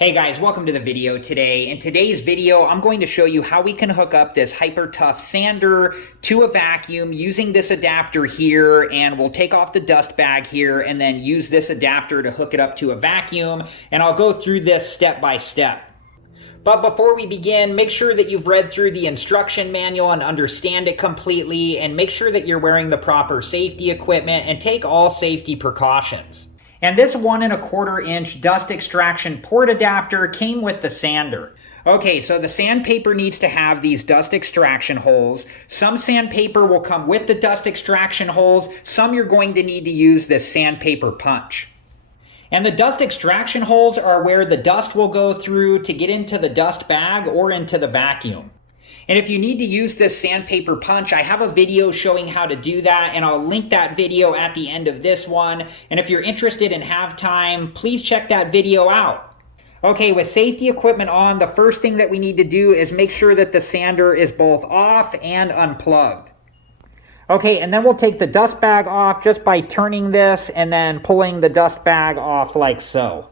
Hey guys, welcome to the video today. In today's video, I'm going to show you how we can hook up this hyper tough sander to a vacuum using this adapter here, and we'll take off the dust bag here and then use this adapter to hook it up to a vacuum, and I'll go through this step by step. But before we begin, make sure that you've read through the instruction manual and understand it completely, and make sure that you're wearing the proper safety equipment and take all safety precautions. And this 1 1/4 inch dust extraction port adapter came with the sander. Okay, so the sandpaper needs to have these dust extraction holes. Some sandpaper will come with the dust extraction holes. Some you're going to need to use this sandpaper punch. And the dust extraction holes are where the dust will go through to get into the dust bag or into the vacuum. And if you need to use this sandpaper punch, I have a video showing how to do that, and I'll link that video at the end of this one. And if you're interested and have time, please check that video out. Okay, with safety equipment on, the first thing that we need to do is make sure that the sander is both off and unplugged. Okay, and then we'll take the dust bag off just by turning this and then pulling the dust bag off like so.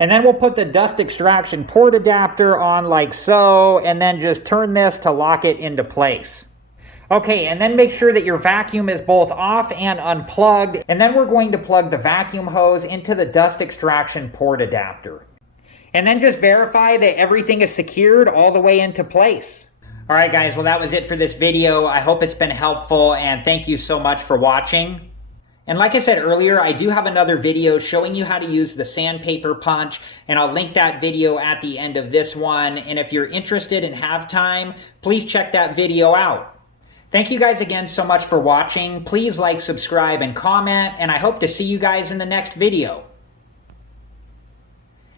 And then we'll put the dust extraction port adapter on like so, and then just turn this to lock it into place. Okay, and then make sure that your vacuum is both off and unplugged, and then we're going to plug the vacuum hose into the dust extraction port adapter. And then just verify that everything is secured all the way into place. Alright guys, well that was it for this video. I hope it's been helpful, and thank you so much for watching. And like I said earlier, I do have another video showing you how to use the sandpaper punch, and I'll link that video at the end of this one. And if you're interested and have time, please check that video out. Thank you guys again so much for watching. Please like, subscribe, and comment, and I hope to see you guys in the next video.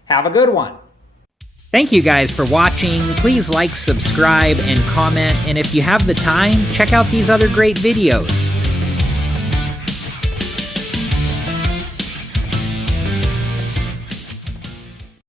Have a good one. Thank you guys for watching. Please like, subscribe, and comment, and if you have the time, check out these other great videos.